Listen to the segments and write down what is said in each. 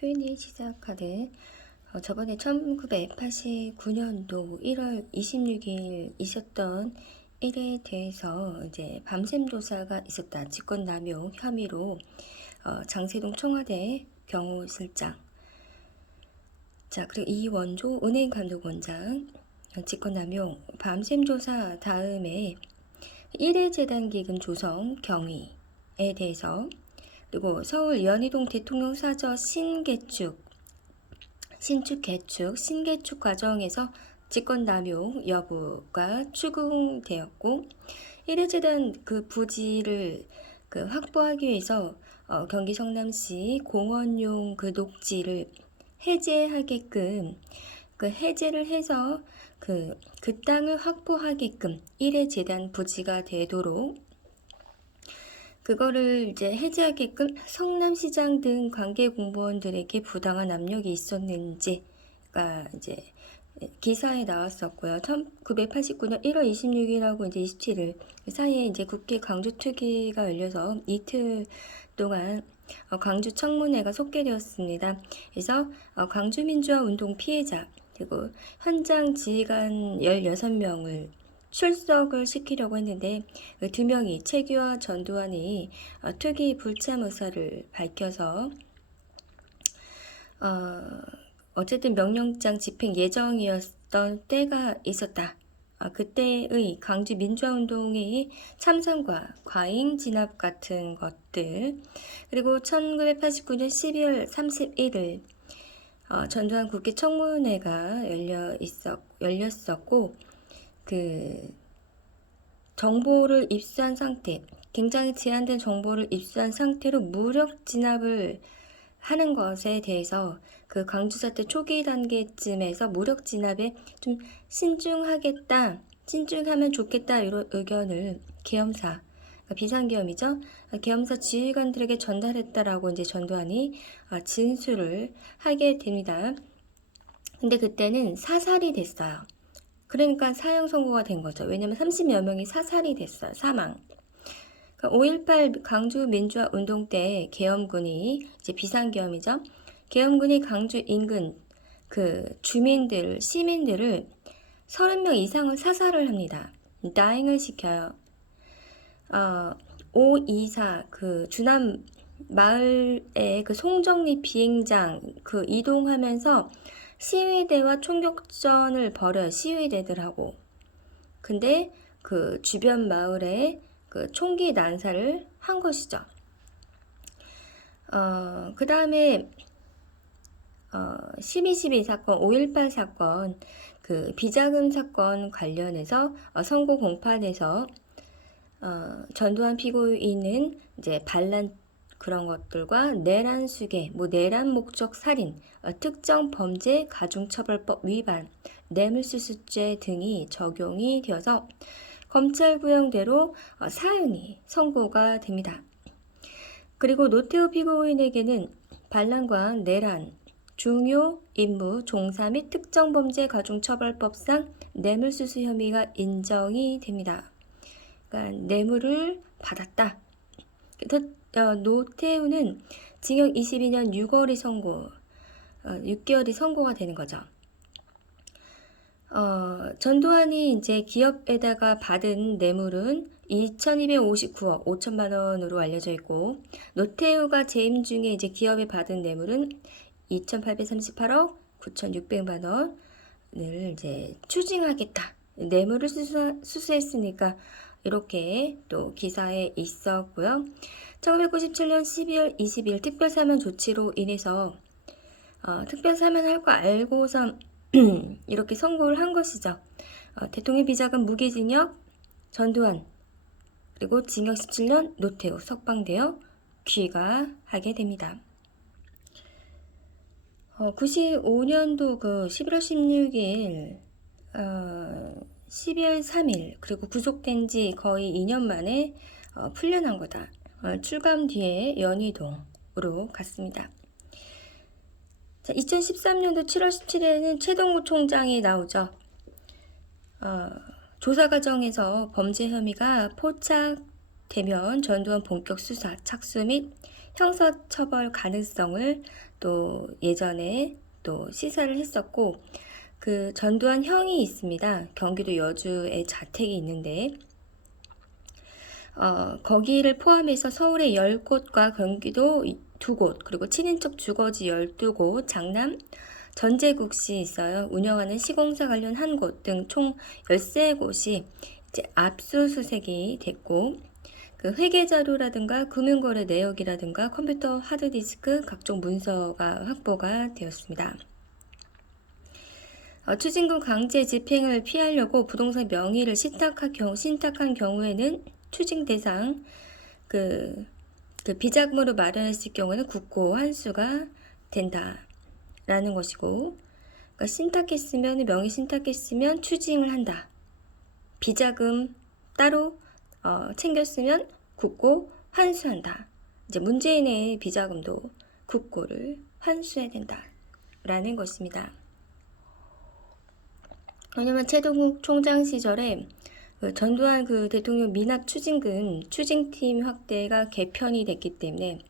Q&A 시작하는 저번에 1989년도 1월 26일 있었던 일에 대해서 이제 밤샘 조사가 있었다. 직권남용 혐의로 장세동 청와대 경호실장, 자 그리고 이원조 은행감독원장 직권남용 밤샘 조사 다음에 1회 재단기금 조성 경위에 대해서, 그리고 서울 연희동 대통령 사저 신축 과정에서 직권남용 여부가 추궁되었고, 1회 재단 그 부지를 확보하기 위해서 경기 성남시 공원용 그 녹지를 해제하게끔, 해제를 해서 그 땅을 확보하게끔 1회 재단 부지가 되도록 그거를 이제 해제하게끔 성남시장 등 관계 공무원들에게 부당한 압력이 있었는지가 이제 기사에 나왔었고요. 1989년 1월 26일하고 이제 27일 사이에 이제 국회 광주특위가 열려서 이틀 동안 광주 청문회가 속개되었습니다. 그래서 광주민주화운동 피해자 그리고 현장 지휘관 16명을 출석을 시키려고 했는데 그 2명이 최규하 전두환이 투기 불참 의사를 밝혀서 어쨌든 명령장 집행 예정이었던 때가 있었다. 그때의 광주 민주화운동의 참상과 과잉 진압 같은 것들, 그리고 1989년 12월 31일 전두환 국회 청문회가 열렸었고, 그 정보를 입수한 상태, 굉장히 제한된 정보를 입수한 상태로 무력 진압을 하는 것에 대해서 그 광주 사태 초기 단계쯤에서 무력 진압에 좀 신중하면 좋겠다 이런 의견을 계엄사, 비상계엄이죠. 계엄사 지휘관들에게 전달했다라고 이제 전두환이 진술을 하게 됩니다. 근데 그때는 사살이 됐어요. 그러니까 사형 선고가 된 거죠. 왜냐면 30여 명이 사살이 됐어요. 사망. 5.18 광주 민주화 운동 때 계엄군이, 이제 비상계엄이죠. 계엄군이 광주 인근 그 시민들을 30명 이상을 사살을 합니다. 다잉을 시켜요. 524 그 주남 마을에 그 송정리 비행장 그 이동하면서 시위대와 총격전을 벌여요. 시위대들하고. 근데 그 주변 마을에 그 총기 난사를 한 것이죠. 그 다음에 12.12 사건, 5.18 사건, 그 비자금 사건 관련해서 선고 공판에서 전두환 피고인은 이제 반란 그런 것들과 내란 수괴, 내란 목적 살인, 특정 범죄 가중처벌법 위반, 뇌물수수죄 등이 적용이 되어서 검찰 구형대로 사형이 선고가 됩니다. 그리고 노태우 피고인에게는 반란과 내란, 중요 임무 종사 및 특정 범죄 가중처벌법상 뇌물수수 혐의가 인정이 됩니다. 그러니까 뇌물을 받았다. 노태우는 징역 22년 6개월이 선고가 되는 거죠. 전두환이 이제 기업에다가 받은 뇌물은 2,259억 5천만 원으로 알려져 있고, 노태우가 재임 중에 이제 기업에 받은 뇌물은 2,838억 9,600만 원을 이제 추징하겠다. 뇌물을 수수했으니까 이렇게 또 기사에 있었고요. 1997년 12월 20일 특별사면 조치로 인해서 특별사면할 거 알고서 이렇게 선고를 한 것이죠. 대통령 비자금 무기징역 전두환, 그리고 징역 17년 노태우 석방되어 귀가하게 됩니다. 95년도 그 11월 16일 12월 3일 그리고 구속된 지 거의 2년 만에 풀려난 거다. 출감 뒤에 연희동으로 갔습니다. 자, 2013년도 7월 17일에는 최동우 총장이 나오죠. 조사 과정에서 범죄 혐의가 포착되면 전두환 본격 수사 착수 및 형사처벌 가능성을 또 예전에 또 시사를 했었고, 그 전두환 형이 있습니다. 경기도 여주에 자택이 있는데 거기를 포함해서 서울의 10곳과 경기도 2곳, 그리고 친인척 주거지 12곳, 장남 전제국시 있어요. 운영하는 시공사 관련 1곳 등 총 13곳이 이제 압수수색이 됐고, 그 회계자료라든가 금융거래 내역이라든가 컴퓨터 하드디스크 각종 문서가 확보가 되었습니다. 추징금 강제 집행을 피하려고 부동산 명의를 신탁한 경우에는 추징 대상 그 비자금으로 마련했을 경우에는 국고 환수가 된다라는 것이고, 그러니까 명의 신탁했으면 추징을 한다. 비자금 따로 챙겼으면 국고 환수한다. 이제 문재인의 비자금도 국고를 환수해야 된다라는 것입니다. 왜냐면 최동욱 총장 시절에 전두환 대통령 미납 추징금 추징팀 확대가 개편이 됐기 때문에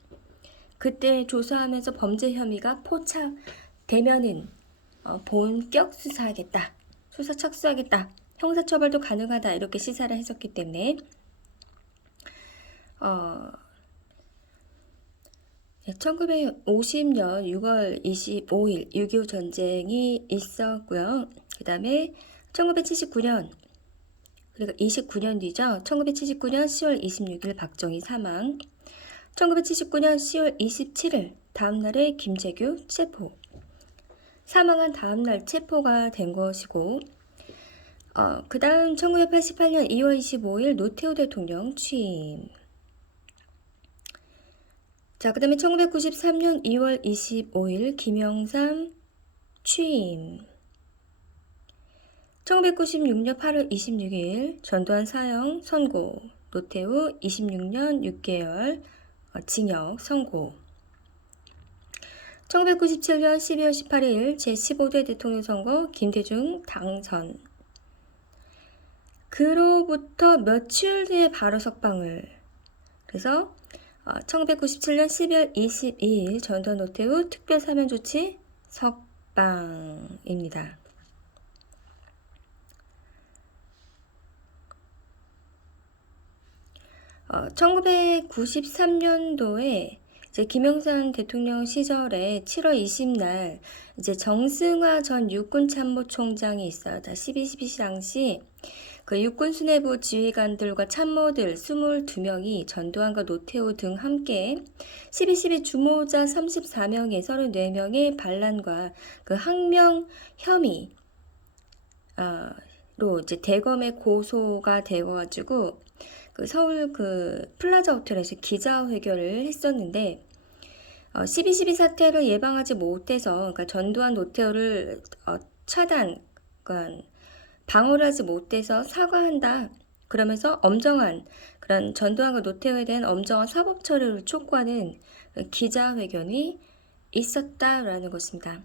그때 조사하면서 범죄 혐의가 포착되면은 본격 수사하겠다, 수사 착수하겠다, 형사처벌도 가능하다, 이렇게 시사를 했었기 때문에 1950년 6월 25일 6.25 전쟁이 있었고요. 그 다음에 1979년, 그러니까 29년 뒤죠. 1979년 10월 26일 박정희 사망, 1979년 10월 27일 다음날에 김재규 체포, 사망한 다음날 체포가 된 것이고, 그 다음 1988년 2월 25일 노태우 대통령 취임. 자, 그 다음에 1993년 2월 25일 김영삼 취임. 1996년 8월 26일 전두환 사형 선고, 노태우 26년 6개월 징역 선고. 1997년 12월 18일 제15대 대통령 선거 김대중 당선. 그로부터 며칠 뒤에 바로 석방을. 그래서 1997년 12월 22일 전두환 노태우 특별사면조치 석방입니다. 어, 1993년도에 이제 김영삼 대통령 시절에 7월 20날 이제 정승화 전 육군참모총장이 있어요. 12.12 당시 그 육군 수뇌부 지휘관들과 참모들 22명이 전두환과 노태우 등 함께 12.12 주모자 34명에 34명의 반란과 그 항명 혐의로 이제 대검에 고소가 되어가지고 그 서울 그 플라자 호텔에서 기자회견을 했었는데 12.12 사태를 예방하지 못해서, 그러니까 전두환 노태우를 그러니까 방어를 하지 못해서 사과한다. 그러면서 엄정한 그런 전두환과 노태우에 대한 엄정한 사법 처리를 촉구하는 기자회견이 있었다라는 것입니다.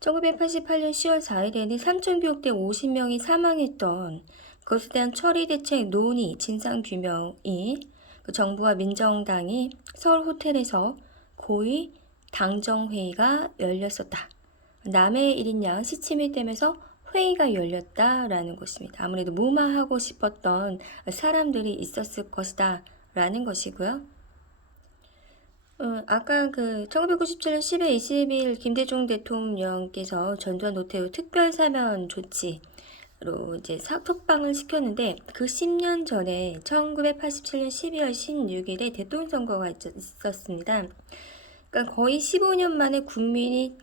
1988년 10월 4일에는 삼천교육대 50명이 사망했던 그것에 대한 처리 대책 논의 진상규명이 그 정부와 민정당이 서울 호텔에서 고위 당정회의가 열렸었다. 남의 일인 양 시침이 되면서 회의가 열렸다라는 것입니다. 아무래도 무마하고 싶었던 사람들이 있었을 것이다 라는 것이고요. 아까 그 1997년 10월 20일 김대중 대통령께서 전두환 노태우 특별사면 조치로 이제 석방을 시켰는데, 그 10년 전에 1987년 12월 16일에 대통령 선거가 있었습니다. 그러니까 거의 15년 만에 국민이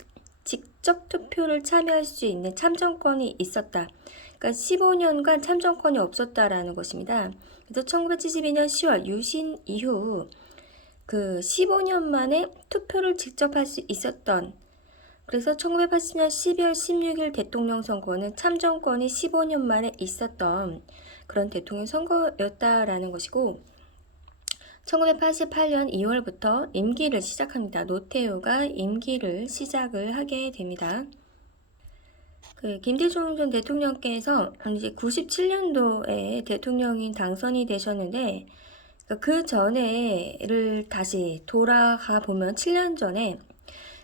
직접 투표를 참여할 수 있는 참정권이 있었다. 그러니까 15년간 참정권이 없었다라는 것입니다. 그래서 1972년 10월 유신 이후 그 15년 만에 투표를 직접 할 수 있었던, 그래서 1980년 12월 16일 대통령 선거는 참정권이 15년 만에 있었던 그런 대통령 선거였다라는 것이고, 1988년 2월부터 임기를 시작합니다. 노태우가 임기를 시작을 하게 됩니다. 그 김대중 전 대통령께서 이제 97년도에 대통령이 당선이 되셨는데, 그 전에를 다시 돌아가 보면 7년 전에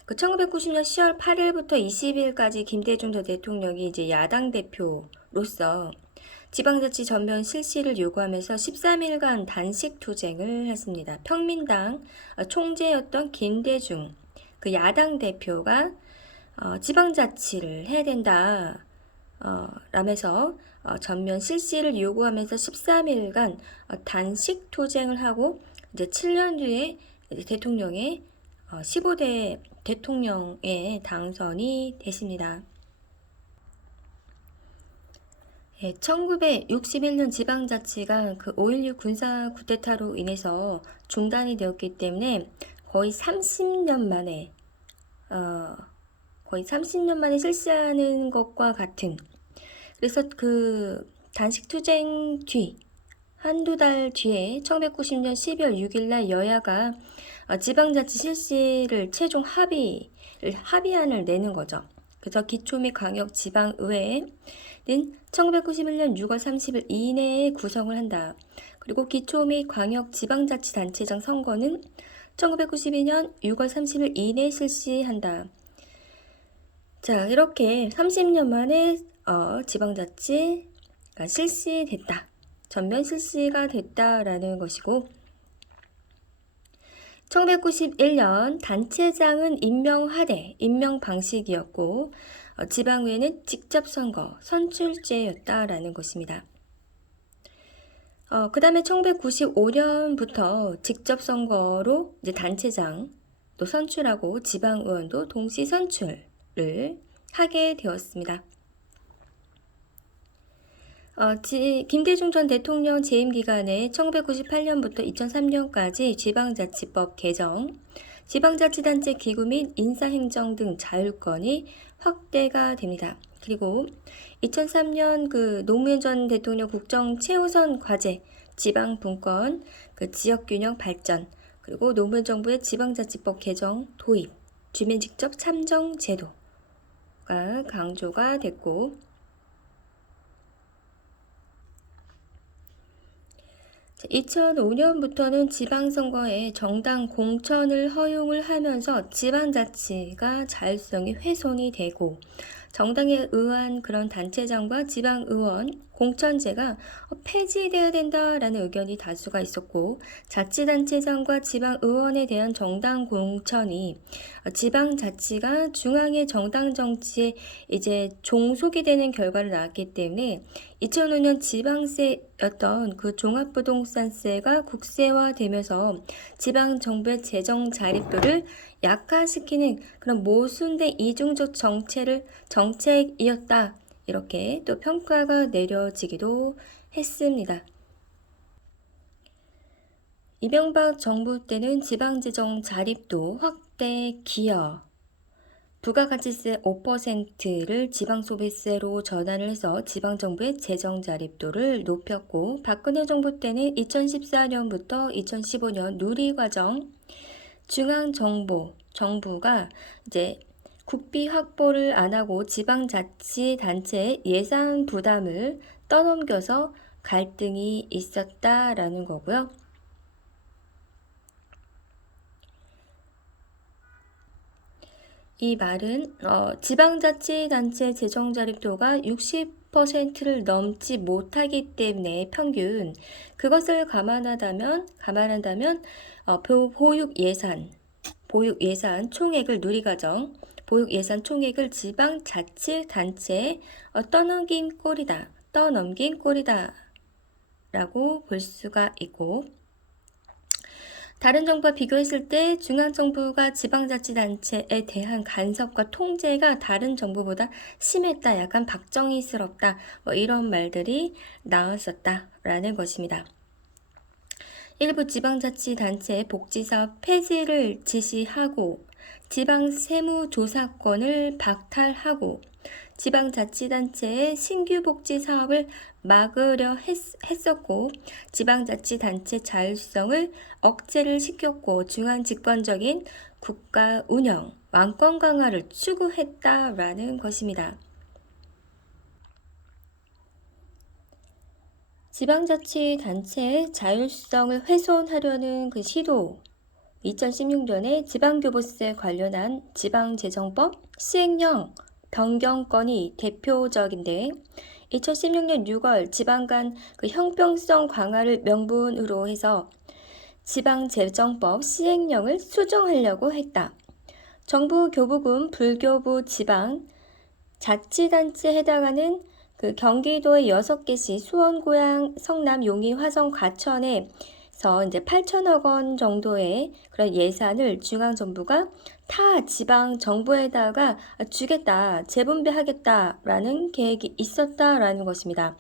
그 1990년 10월 8일부터 20일까지 김대중 전 대통령이 이제 야당 대표로서 지방자치 전면 실시를 요구하면서 13일간 단식 투쟁을 했습니다. 평민당 총재였던 김대중 그 야당 대표가 지방자치를 해야 된다 라면서 전면 실시를 요구하면서 13일간 단식 투쟁을 하고 이제 7년 뒤에 이제 대통령의 15대 대통령에 당선이 되십니다. 1961년 지방자치가 그 5.16 군사 쿠데타로 인해서 중단이 되었기 때문에 거의 30년 만에 실시하는 것과 같은, 그래서 그 단식 투쟁 뒤 한두 달 뒤에 1990년 12월 6일 날 여야가 지방자치 실시를 최종 합의안을 내는 거죠. 그래서 기초 및 광역 지방의회는 1991년 6월 30일 이내에 구성을 한다. 그리고 기초 및 광역 지방자치단체장 선거는 1992년 6월 30일 이내에 실시한다. 자, 이렇게 30년 만에 지방자치가 실시됐다. 전면 실시가 됐다라는 것이고, 1991년 단체장은 임명하되 임명 방식이었고 지방의회는 직접 선거, 선출제였다라는 것입니다. 그 다음에 1995년부터 직접 선거로 이제 단체장도 선출하고 지방의원도 동시 선출을 하게 되었습니다. 김대중 전 대통령 재임 기간에 1998년부터 2003년까지 지방자치법 개정, 지방자치단체 기구 및 인사행정 등 자율권이 확대가 됩니다. 그리고 2003년 그 노무현 전 대통령 국정 최우선 과제 지방분권, 그 지역균형 발전, 그리고 노무현 정부의 지방자치법 개정 도입, 주민 직접 참정 제도가 강조가 됐고, 2005년부터는 지방선거에 정당 공천을 허용을 하면서 지방자치가 자율성이 훼손이 되고 정당에 의한 그런 단체장과 지방의원 공천제가 폐지되어야 된다라는 의견이 다수가 있었고, 자치단체장과 지방의원에 대한 정당 공천이 지방자치가 중앙의 정당 정치에 이제 종속이 되는 결과를 낳았기 때문에 2005년 지방세였던 그 종합부동산세가 국세화되면서 지방정부의 재정 자립도를 약화시키는 그런 모순된 이중적 정책이었다. 이렇게 또 평가가 내려지기도 했습니다. 이명박 정부 때는 지방재정 자립도 확대 기여, 부가가치세 5%를 지방소비세로 전환을 해서 지방정부의 재정자립도를 높였고, 박근혜 정부 때는 2014년부터 2015년 누리과정 중앙정부가 이제 국비 확보를 안 하고 지방자치단체의 예산 부담을 떠넘겨서 갈등이 있었다라는 거고요. 이 말은 지방자치단체 재정자립도가 60%를 넘지 못하기 때문에 평균 그것을 감안한다면 보육예산 총액을 누리과정 보육예산 총액을 지방자치단체에 떠넘긴 꼴이다 라고 볼 수가 있고, 다른 정부와 비교했을 때 중앙정부가 지방자치단체에 대한 간섭과 통제가 다른 정부보다 심했다, 약간 박정희스럽다, 이런 말들이 나왔었다라는 것입니다. 일부 지방자치단체 복지사업 폐지를 지시하고 지방세무조사권을 박탈하고 지방자치단체의 신규 복지사업을 막으려 했었고, 지방자치단체 자율성을 억제를 시켰고 중앙집권적인 국가 운영, 왕권 강화를 추구했다라는 것입니다. 지방자치단체의 자율성을 훼손하려는 그 시도, 2016년에 지방교부세 관련한 지방재정법 시행령 변경건이 대표적인데 2016년 6월 지방 간 그 형평성 강화를 명분으로 해서 지방재정법 시행령을 수정하려고 했다. 정부 교부금 불교부 지방 자치단체에 해당하는 그 경기도의 6개시 수원, 고양, 성남, 용인, 화성, 과천에서 이제 8천억 원 정도의 그런 예산을 중앙정부가 타 지방 정부에다가 주겠다, 재분배하겠다라는 계획이 있었다라는 것입니다.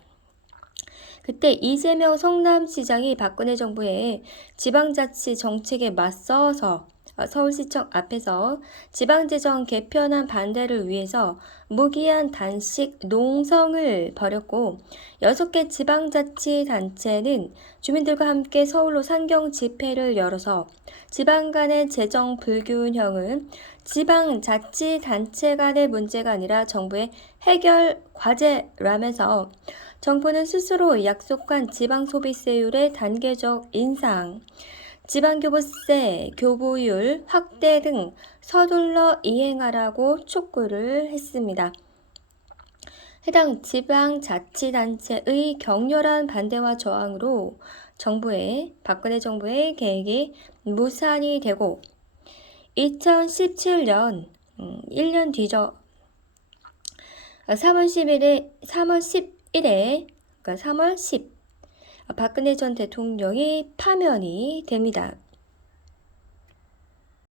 그때 이재명 성남시장이 박근혜 정부의 지방자치 정책에 맞서서 서울시청 앞에서 지방재정 개편안 반대를 위해서 무기한 단식 농성을 벌였고 6개 지방자치단체는 주민들과 함께 서울로 상경 집회를 열어서 지방 간의 재정 불균형은 지방자치단체 간의 문제가 아니라 정부의 해결 과제라면서 정부는 스스로 약속한 지방소비세율의 단계적 인상, 지방교부세, 교부율 확대 등 서둘러 이행하라고 촉구를 했습니다. 해당 지방자치단체의 격렬한 반대와 저항으로 박근혜 정부의 계획이 무산이 되고 2017년 1년 뒤죠. 3월 10일에 박근혜 전 대통령이 파면이 됩니다.